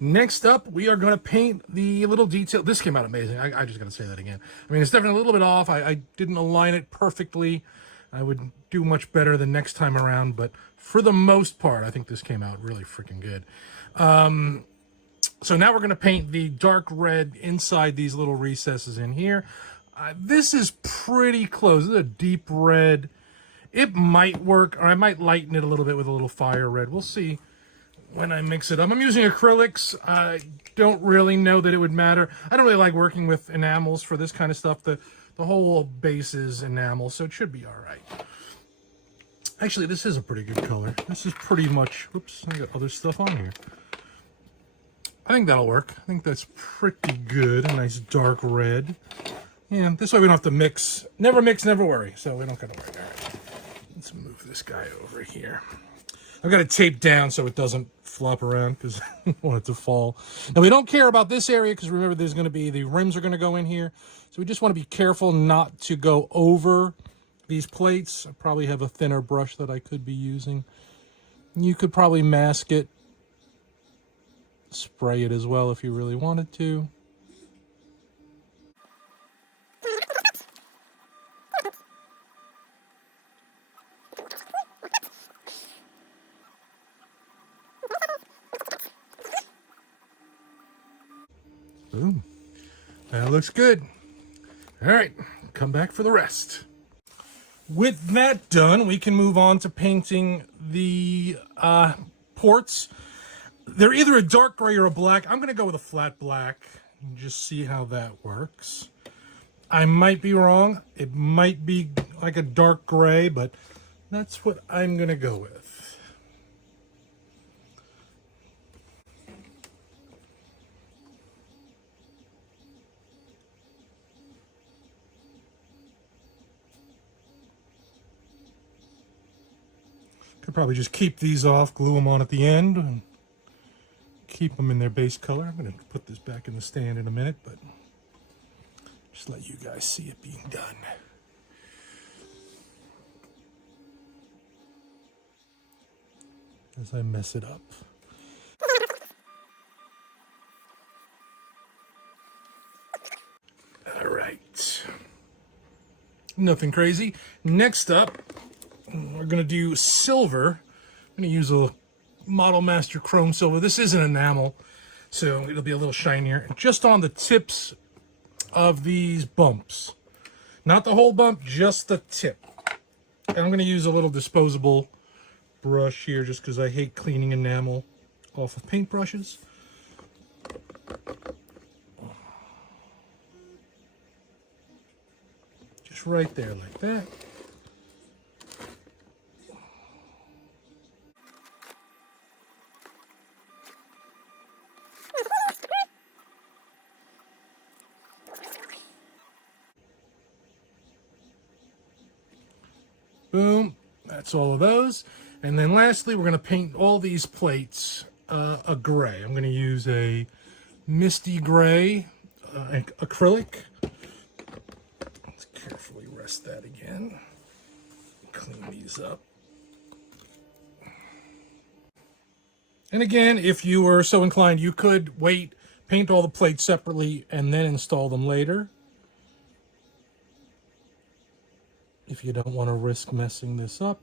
Next up, we are going to paint the little detail. This came out amazing. I just got to say that again. I mean, it's definitely a little bit off. I didn't align it perfectly. I would do much better the next time around, but for the most part, I think this came out really freaking good. So now we're going to paint the dark red inside these little recesses in here. This is pretty close. This is a deep red. It might work, or I might lighten it a little bit with a little fire red. We'll see when I mix it up. I'm using acrylics. I don't really know that it would matter. I don't really like working with enamels for this kind of stuff. The whole base is enamel, so it should be all right. Actually, this is a pretty good color. This is pretty much, whoops, I got other stuff on here. I think that'll work. I think that's pretty good. A nice dark red. Yeah, this way we don't have to mix. Never mix, never worry. So we don't got to worry. All right. Let's move this guy over here. I've got it taped down so it doesn't flop around because I don't want it to fall. Now, we don't care about this area because remember there's going to be, the rims are going to go in here. So we just want to be careful not to go over these plates. I probably have a thinner brush that I could be using. You could probably mask it. Spray it as well if you really wanted to. Boom. That looks good. All right, come back for the rest. With that done, we can move on to painting the ports. They're either a dark gray or a black. I'm going to go with a flat black and just see how that works. I might be wrong. It might be like a dark gray, but that's what I'm going to go with. Could probably just keep these off, glue them on at the end, and keep them in their base color. I'm going to put this back in the stand in a minute, but just let you guys see it being done. As I mess it up. All right. Nothing crazy. Next up, we're going to do silver. I'm going to use a Model Master Chrome Silver. This is an enamel, so it'll be a little shinier. Just on the tips of these bumps. Not the whole bump, just the tip. And I'm going to use a little disposable brush here just because I hate cleaning enamel off of paintbrushes. Just right there like that. Boom, that's all of those. And then lastly, we're going to paint all these plates a gray. I'm going to use a misty gray acrylic. Let's carefully rest that again. Clean these up. And again, if you were so inclined, you could wait, paint all the plates separately, and then install them later. If you don't want to risk messing this up.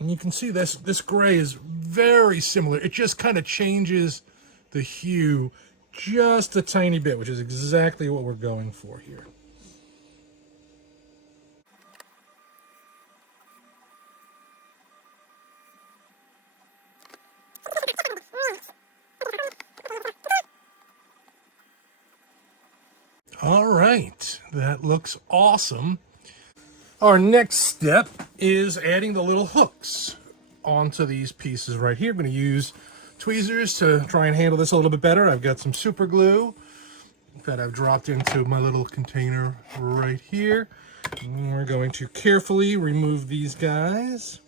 And you can see this gray is very similar. It just kind of changes the hue just a tiny bit, which is exactly what we're going for here. All right, that looks awesome. Our next step is adding the little hooks onto these pieces right here. I'm going to use tweezers to try and handle this a little bit better. I've got some super glue that I've dropped into my little container right here. And we're going to carefully remove these guys,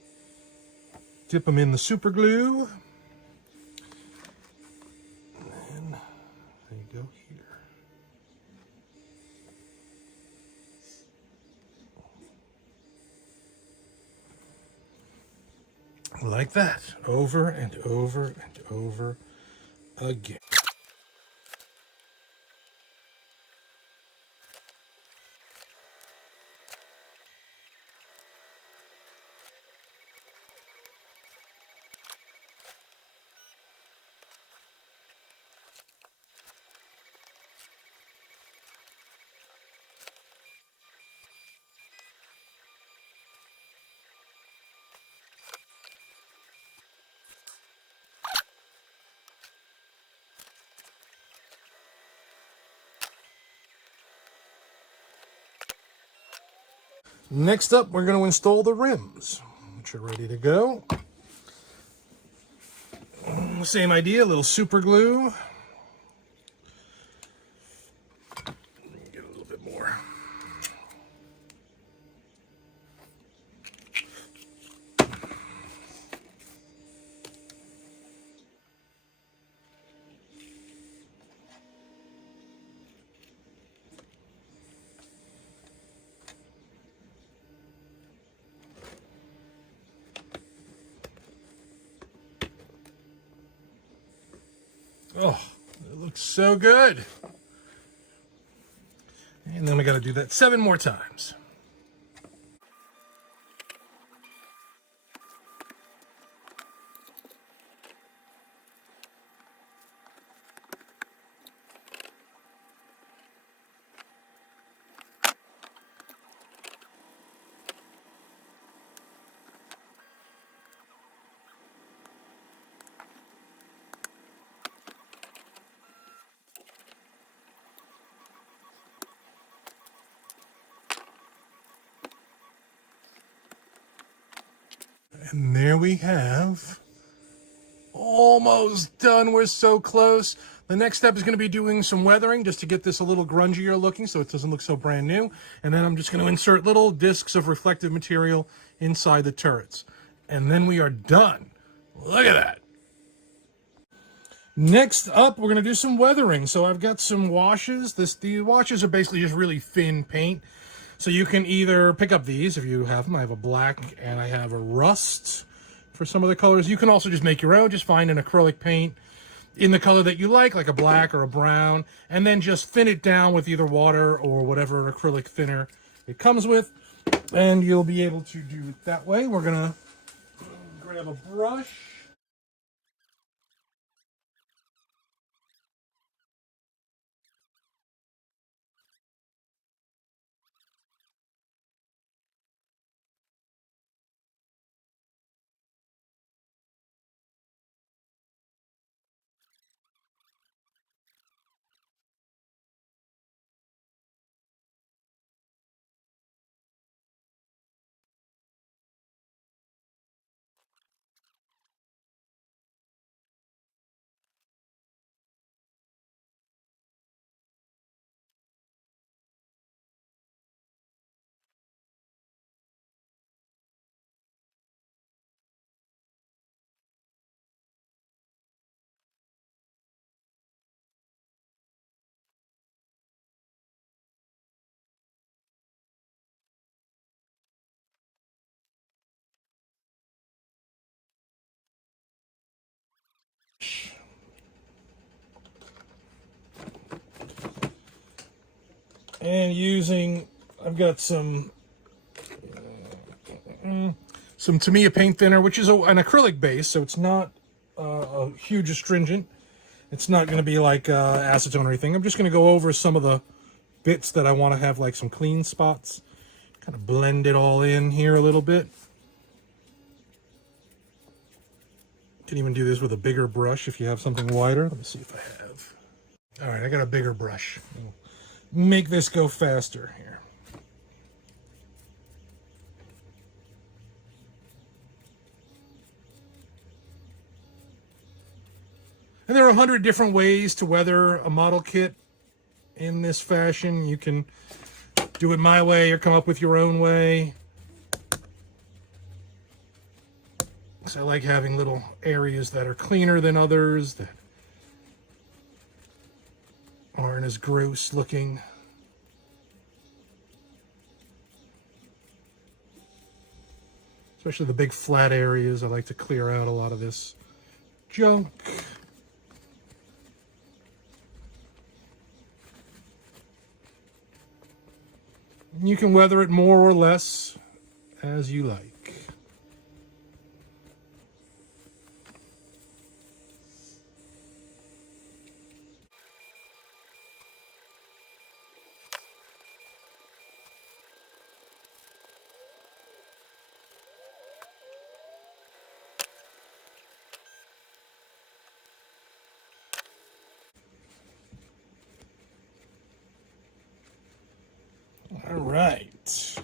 dip them in the super glue, and then they go here. like that, over and over and over again. Next up, we're going to install the rims, which are ready to go. Same idea, a little super glue. Get a little bit more. Oh, it looks so good. And then we got to do that 7 more times. And there we have, almost done. We're so close. The next step is going to be doing some weathering just to get this a little grungier looking so it doesn't look so brand new. And then I'm just going to insert little discs of reflective material inside the turrets. And then we are done. Look at that. Next up, we're going to do some weathering. So I've got some washes. The washes are basically just really thin paint. So you can either pick up these if you have them. I have a black and I have a rust for some of the colors. You can also just make your own. Just find an acrylic paint in the color that you like a black or a brown, and then just thin it down with either water or whatever acrylic thinner it comes with, and you'll be able to do it that way. We're going to grab a brush. And I've got some Tamiya paint thinner, which is an acrylic base, so it's not a huge astringent. It's not going to be like acetone or anything. I'm just going to go over some of the bits that I want to have like some clean spots. Kind of blend it all in here a little bit. You can even do this with a bigger brush if you have something wider. Let me see if I have. All right, I got a bigger brush. Make this go faster here. And there are 100 different ways to weather a model kit in this fashion. You can do it my way or come up with your own way. So I like having little areas that are cleaner than others, that aren't as gross looking. So especially the big flat areas. I like to clear out a lot of this junk. You can weather it more or less as you like. All right.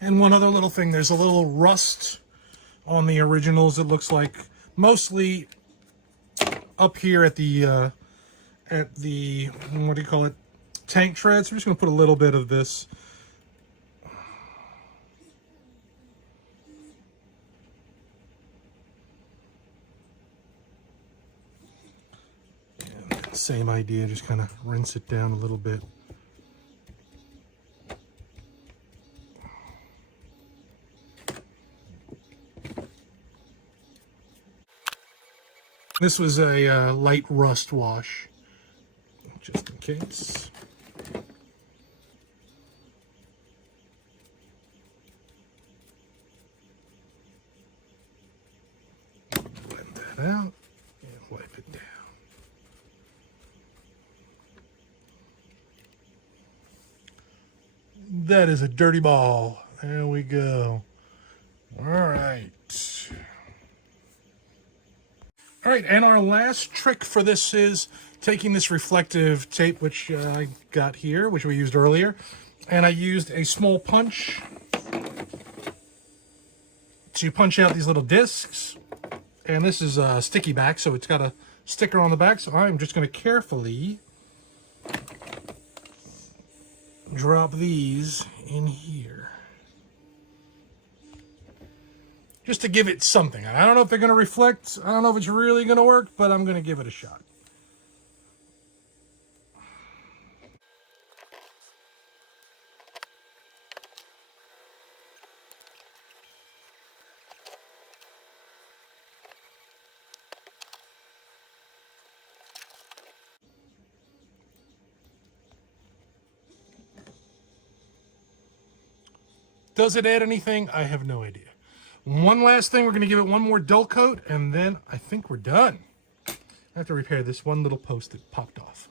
And one other little thing, there's a little rust on the originals, it looks like, mostly up here at the what do you call it, tank treads. I'm just going to put a little bit of this. And same idea, just kind of rinse it down a little bit. This was a light rust wash, just in case. Blend that out and wipe it down. That is a dirty ball. There we go. All right. All right, and our last trick for this is taking this reflective tape, which I got here, which we used earlier, and I used a small punch to punch out these little discs. And this is a sticky back, so it's got a sticker on the back, so I'm just going to carefully drop these in here. Just to give it something. I don't know if they're going to reflect. I don't know if it's really going to work, but I'm going to give it a shot. Does it add anything? I have no idea. One last thing, we're going to give it one more dull coat, and then I think we're done. I have to repair this one little post that popped off.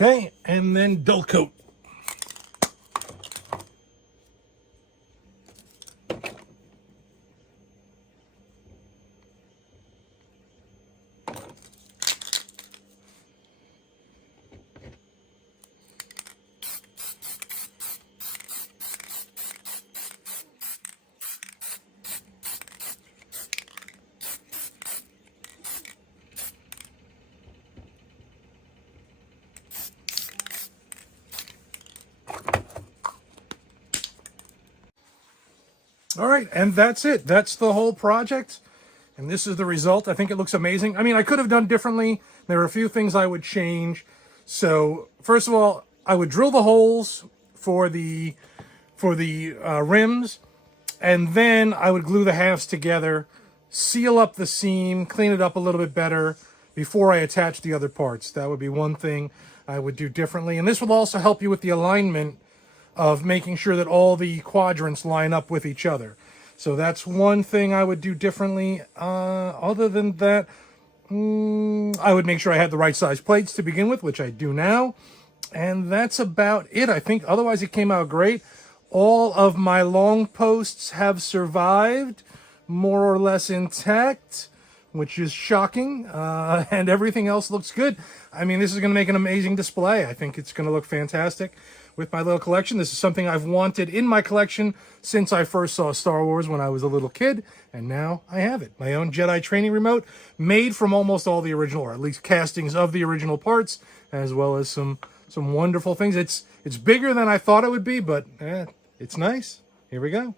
Okay, and then dull coat. All right, and that's it. That's the whole project. And this is the result. I think it looks amazing. I mean, I could have done differently. There are a few things I would change. So, first of all, I would drill the holes for the rims, and then I would glue the halves together, seal up the seam, clean it up a little bit better before I attach the other parts. That would be one thing I would do differently. And this will also help you with the alignment of making sure that all the quadrants line up with each other. So that's one thing I would do differently. Other than that, I would make sure I had the right size plates to begin with, which I do now. And that's about it, I think. Otherwise, it came out great. All of my long posts have survived. more or less intact, which is shocking, and everything else looks good. I mean, this is going to make an amazing display. I think it's going to look fantastic with my little collection. This is something I've wanted in my collection since I first saw Star Wars when I was a little kid, and now I have it. My own Jedi training remote, made from almost all the original, or at least castings of the original parts, as well as some wonderful things. It's bigger than I thought it would be, but it's nice. Here we go.